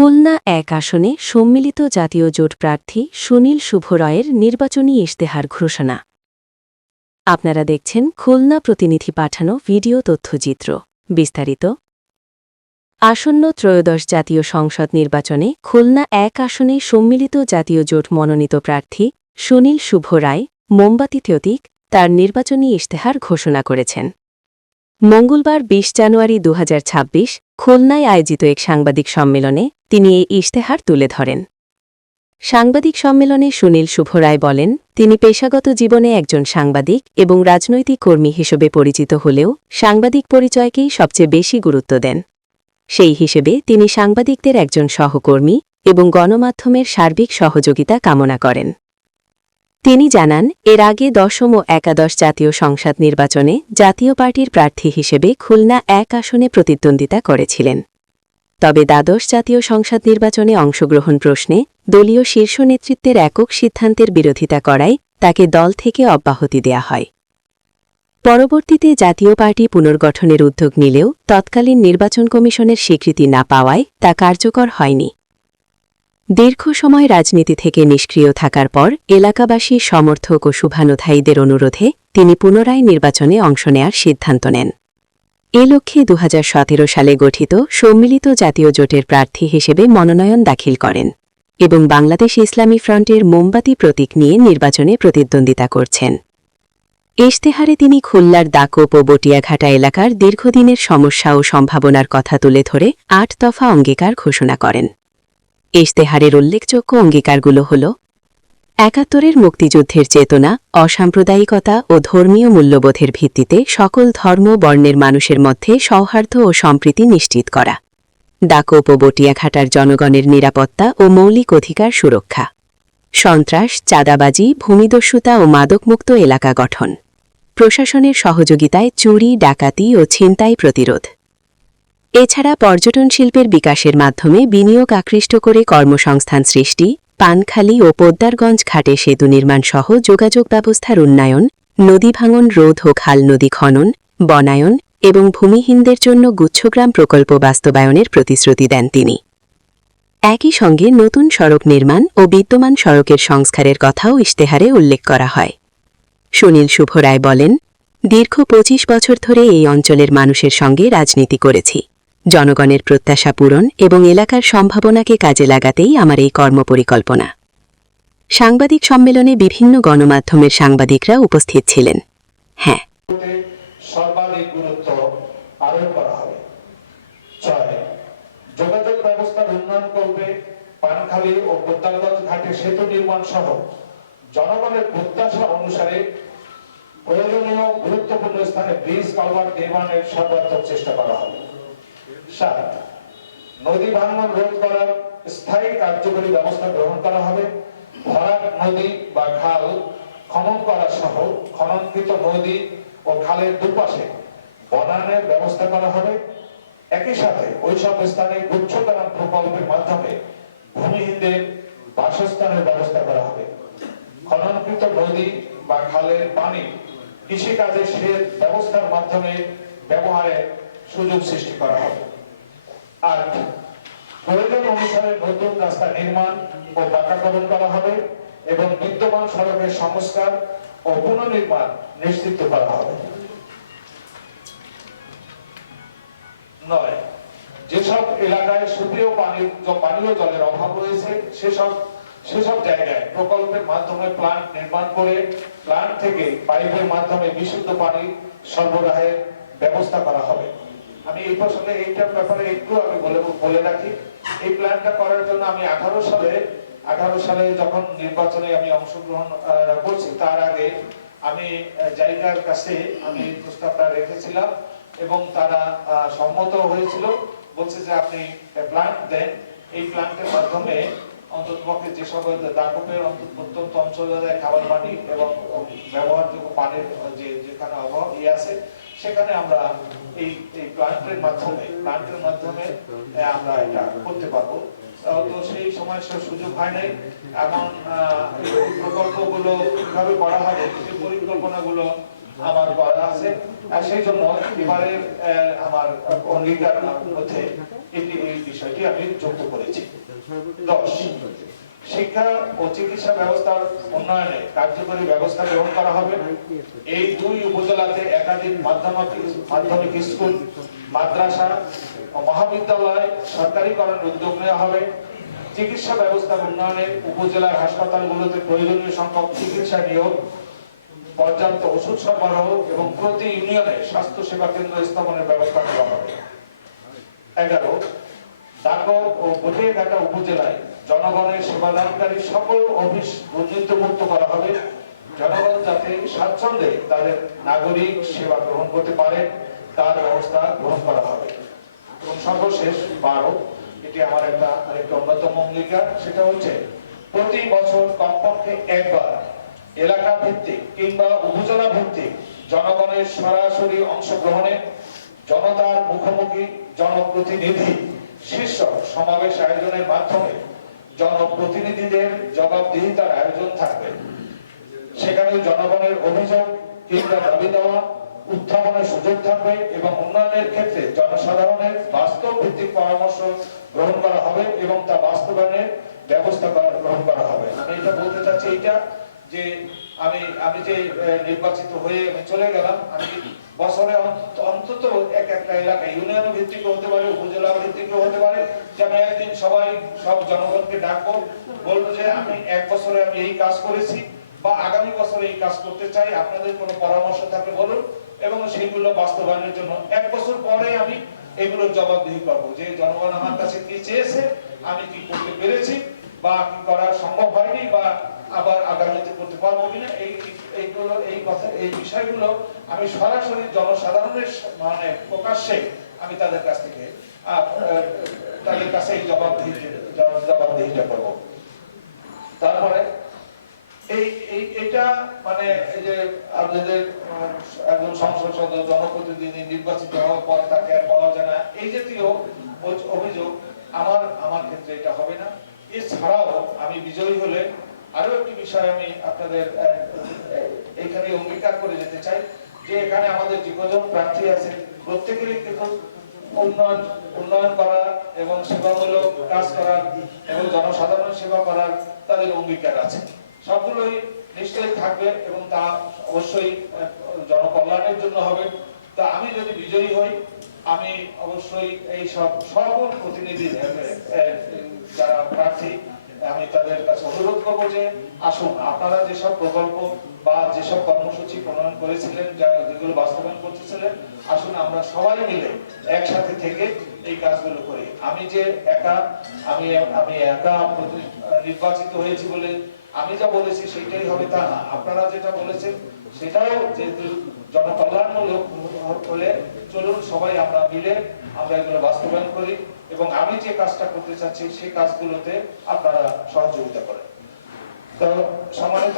খুলনা এক আসনে সম্মিলিত জাতীয় জোট প্রার্থী সুনীল শুভ রয়ের নির্বাচনী ইশতেহার ঘোষণা। আপনারা দেখছেন খুলনা প্রতিনিধি পাঠানো ভিডিও তথ্যচিত্র। বিস্তারিত। আসন্ন ত্রয়োদশ জাতীয় সংসদ নির্বাচনে খুলনা এক আসনে সম্মিলিত জাতীয় জোট মনোনীত প্রার্থী সুনীল শুভ রায় মোমবাতি প্রতীক তার নির্বাচনী ইশতেহার ঘোষণা করেছেন। মঙ্গলবার ২০ জানুয়ারি ২০২৬ খুলনায় আয়োজিত এক সাংবাদিক সম্মেলনে তিনি এই ইশতেহার তুলে ধরেন। সাংবাদিক সম্মেলনে সুনীল শুভ রায় বলেন, তিনি পেশাগত জীবনে একজন সাংবাদিক এবং রাজনৈতিক কর্মী হিসেবে পরিচিত হলেও সাংবাদিক পরিচয়কেই সবচেয়ে বেশি গুরুত্ব দেন। সেই হিসেবে তিনি সাংবাদিকদের একজন সহকর্মী এবং গণমাধ্যমের সার্বিক সহযোগিতা কামনা করেন। তিনি জানান, এর আগে ১০ম ও একাদশ জাতীয় সংসদ নির্বাচনে জাতীয় পার্টির প্রার্থী হিসেবে খুলনা এক আসনে প্রতিদ্বন্দ্বিতা করেছিলেন। তবে দ্বাদশ জাতীয় সংসদ নির্বাচনে অংশগ্রহণ প্রশ্নে দলীয় শীর্ষ নেতৃত্বের একক সিদ্ধান্তের বিরোধিতা করায় তাকে দল থেকে অব্যাহতি দেয়া হয়। পরবর্তীতে জাতীয় পার্টি পুনর্গঠনের উদ্যোগ নিলেও তৎকালীন নির্বাচন কমিশনের স্বীকৃতি না পাওয়ায় তা কার্যকর হয়নি। দীর্ঘ সময় রাজনীতি থেকে নিষ্ক্রিয় থাকার পর এলাকাবাসী, সমর্থক ও শুভানুধ্যায়ীদের অনুরোধে তিনি পুনরায় নির্বাচনে অংশ নেয়ার সিদ্ধান্ত নেন। এ লক্ষ্যে ২০১৭ সালে গঠিত সম্মিলিত জাতীয় জোটের প্রার্থী হিসেবে মনোনয়ন দাখিল করেন এবং বাংলাদেশ ইসলামী ফ্রন্টের মোমবাতি প্রতীক নিয়ে নির্বাচনে প্রতিদ্বন্দ্বিতা করছেন। ইশতেহারে তিনি খুলনার দাকোপ ও বটিয়াঘাটা এলাকার দীর্ঘদিনের সমস্যা ও সম্ভাবনার কথা তুলে ধরে ৮ দফা অঙ্গীকার ঘোষণা করেন। ইশতেহারের উল্লেখযোগ্য অঙ্গীকারগুলো হল: ৭১-এর মুক্তিযুদ্ধের চেতনা, অসাম্প্রদায়িকতা ও ধর্মীয় মূল্যবোধের ভিত্তিতে সকল ধর্ম বর্ণের মানুষের মধ্যে সৌহার্দ্য ও সম্প্রীতি নিশ্চিত করা, দাকোপ ও বটিয়াঘাটার জনগণের নিরাপত্তা ও মৌলিক অধিকার সুরক্ষা, সন্ত্রাস, চাঁদাবাজি, ভূমিদস্যুতা ও মাদকমুক্ত এলাকা গঠন, প্রশাসনের সহযোগিতায় চুরি, ডাকাতি ও ছিনতাই প্রতিরোধ। এছাড়া পর্যটন শিল্পের বিকাশের মাধ্যমে বিনিয়োগ আকৃষ্ট করে কর্মসংস্থান সৃষ্টি, পানখালী ও পোদ্দারগঞ্জ ঘাটে সেতু নির্মাণ সহ যোগাযোগ ব্যবস্থার উন্নয়ন, নদী ভাঙন রোধ ও খাল নদী খনন, বনায়ন এবং ভূমিহীনদের জন্য গুচ্ছগ্রাম প্রকল্প বাস্তবায়নের প্রতিশ্রুতি দেন তিনি। একই সঙ্গে নতুন সড়ক নির্মাণ ও বিদ্যমান সড়কের সংস্কারের কথাও ইশতেহারে উল্লেখ করা হয়। সুনীল শুভ রায় বলেন, দীর্ঘ ২৫ বছর ধরে এই অঞ্চলের মানুষের সঙ্গে রাজনীতি করেছি। জনগণের প্রত্যাশা পূরণ এবং এলাকার সম্ভাবনাকে কাজে লাগাতেই আমার এই কর্মপরিকল্পনা। সাংবাদিক সম্মেলনে বিভিন্ন গণমাধ্যমের সাংবাদিকরা উপস্থিত ছিলেন। হ্যাঁ, সর্বাধিক গুরুত্ব আরোপ করা হবে। ৬. যোগাযোগ ব্যবস্থার উন্নয়ন করবে, পানখালী ও পোদ্দারগঞ্জ ঘাটে সেতু নির্মাণ সহ জনগণের প্রত্যাশা অনুসারে প্রয়োজনীয় গুরুত্বপূর্ণ স্থানে ব্রিজ কালভার্ট নির্মাণের সর্বাত্মক চেষ্টা করা হবে। ৭. নদী ভাঙন রোধ করার স্থায়ী কার্যকরী ব্যবস্থা গ্রহণ করা হবে। ভরাট নদী বা খাল খনন করা সহ খননকৃত নদী ও খালের দুপাশে বনায়নের ব্যবস্থা করা হবে। একই সাথে ওইসব স্থানে গুচ্ছগ্রাম প্রকল্পের মাধ্যমে ভূমিহীনদের বাসস্থানের ব্যবস্থা করা হবে। খননকৃত নদী বা খালের পানি কৃষিকাজে সেচ ব্যবস্থার মাধ্যমে ব্যবহারের সুযোগ সৃষ্টি করা হবে। ৮. প্রয়োজন অনুসারে নতুন রাস্তা নির্মাণ ও পাকাকরণ করা হবে এবং বিদ্যমান সড়কের সংস্কার ও পুনর্নির্মাণ নিশ্চিত করা হবে। ৯. যেসব এলাকায় সুপেয় পানীয় জলের অভাব রয়েছে সেসব জায়গায় প্রকল্পের মাধ্যমে প্লান্ট নির্মাণ করে প্লান্ট থেকে পাইপের মাধ্যমে বিশুদ্ধ পানি সরবরাহের ব্যবস্থা করা হবে। আমি এই প্রসঙ্গে এইটার ব্যাপারে একটু আমি বলে রাখি, এই প্ল্যানটা করার জন্য আমি 18 সালে যখন নির্বাচনে আমি অংশগ্রহণ করছি, তার আগে আমি জায়গার কাছে আমি প্রস্তাবটা রেখেছিলাম এবং তারা সম্মত হয়েছিল। বলছে যে আপনি প্ল্যান্ট দেন, এই প্ল্যান্টের মাধ্যমে অন্ততপক্ষে যে সকল দাকপের অত্যন্ত অঞ্চলে খাবার পানি এবং ব্যবহারযোগ্য পানির যেখানে অভাব আছে সেখানে আমরা এই প্ল্যান্টের মাধ্যমে আমরা এটা করতে পারবো। তো সেই সময় সুযোগ হয় নাই। এমন প্রকল্পগুলো কিভাবে করা হবে সেই পরিকল্পনাগুলো আমার করা আছে, আর সেই জন্য এবারে আমার অঙ্গীকার মধ্যে এই বিষয়টি আমি যুক্ত করেছি। 10, শিক্ষা ও চিকিৎসা ব্যবস্থার উন্নয়নে কার্যকরী ব্যবস্থা গ্রহণ করা হবে। এই 2 উপজেলাতে একাধিক মাধ্যমিক স্কুল, মাদ্রাসা ও মহাবিদ্যালয় সরকারিকরণের উদ্যোগ নেওয়া হবে। চিকিৎসা ব্যবস্থার উন্নয়নে উপজেলার হাসপাতালগুলোতে প্রয়োজনীয় সংখ্যক চিকিৎসা নিয়োগ, পর্যাপ্ত ওষুধ সরবরাহ এবং প্রতি ইউনিয়নে স্বাস্থ্য সেবা কেন্দ্র স্থাপনের ব্যবস্থা করা হবে। 11, দাগক ও গটিয়াঘাটা উপজেলায় জনগণের সেবাদানকারী সকল অফিস দুর্নীতিমুক্ত করা হবে। জনগণ যাতে স্বাচ্ছন্দ্যে তাদের নাগরিক সেবা গ্রহণ করতে পারে তার ব্যবস্থা গ্রহণ করা হবে। এবং সর্বশেষ 12, এটি আমার আরেকটা অন্যতম অঙ্গীকার, সেটা হচ্ছে প্রতি বছর কমপক্ষে একবার এলাকা ভিত্তিক কিংবা উপজেলা ভিত্তিক জনগণের সরাসরি অংশগ্রহণে জনতার মুখোমুখি জনপ্রতিনিধি শীর্ষ সমাবেশ আয়োজনের মাধ্যমে জনপ্রতিনিধিদের জবাবদিহিতার আয়োজন থাকবে। সেখানে জনগণের অভিযোগ কিংবা দাবি দেওয়া উত্থাপনের সুযোগ থাকবে এবং উন্নয়নের ক্ষেত্রে জনসাধারণের বাস্তব ভিত্তিক পরামর্শ গ্রহণ করা হবে এবং তা বাস্তবায়নের ব্যবস্থা গ্রহণ করা হবে। আমি এটা বলতে চাচ্ছি এইটা যে আমি যে নির্বাচিত হয়ে চলে গেলাম, আমি বছরে অন্তত একটা এলাকা ইউনিয়ন ভিত্তিক হতে পারে, উপজেলা ভিত্তিক হতে পারে, যে আমি একদিন সব জনগণকে ডাকবো, বলবো যে আমি 1 বছরে আমি এই কাজ করেছি বা আগামী বছরে এই কাজ করতে চাই, আপনাদের কোনো পরামর্শ থাকলে বলুন, এবং সেইগুলো বাস্তবায়নের জন্য 1 বছর পরে আমি এগুলোর জবাবদিহি করবো যে জনগণ আমার কাছে কি চেয়েছে, আমি কি করতে পেরেছি বা কি করা সম্ভব হয়নি বা আবার আগামীতে করতে পারবো কিনা, এই বিষয়গুলো আমি সরাসরি জনসাধারণের মানে প্রকাশ্যে আমি তাদের কাছ থেকে তাদের কাছে এই জবাবদিহিটা করবো। তারপরে এইটা মানে এই যে আপনাদের একজন সংসদ সদস্য জনপ্রতিনিধি নির্বাচিত হওয়ার পর তাকে আর পাওয়া যায় না, এই জাতীয় অভিযোগ আমার ক্ষেত্রে এটা হবে না। এছাড়াও আমি বিজয়ী হলে আরো একটি বিষয় আমি আপনাদের এখানে অঙ্গীকার করে যেতে চাই যে এখানে আমাদের যে কজন প্রার্থী আছে প্রত্যেকেরই কিন্তু উন্নয়ন করা এবং সেবামূলক কাজ করার এবং জনসাধারণের সেবা করার তাদের অঙ্গীকার আছে, সবগুলোই নিশ্চয়ই থাকবে এবং তা অবশ্যই জনকল্যাণের জন্য হবে। তা আমি যদি বিজয়ী হই আমি অবশ্যই এই সকল প্রতিনিধি যারা প্রার্থী আমি তাদের কাছে অনুরোধ করবো যে আসুন আপনারা যেসব প্রকল্প বা যেসব কর্মসূচি প্রণয়ন করেছিলেন, যেগুলো বাস্তবায়ন করতেছিলেন, আসুন আমরা সবাই মিলে একসাথে থেকে এই কাজগুলো করি। আমি একা নির্বাচিত হয়েছি বলে আমি যা বলেছি সেটাই হবে তা না, আপনারা যেটা বলেছেন সেটাও যেহেতু জনকল্যাণমূলক হলে চলুন সবাই আমরা মিলে আমরা এগুলো বাস্তবায়ন করি এবং আমি যে কাজটা করতে চাচ্ছি সেই কাজগুলোতে আপনারা সহযোগিতা করেন। তো সম্মানিত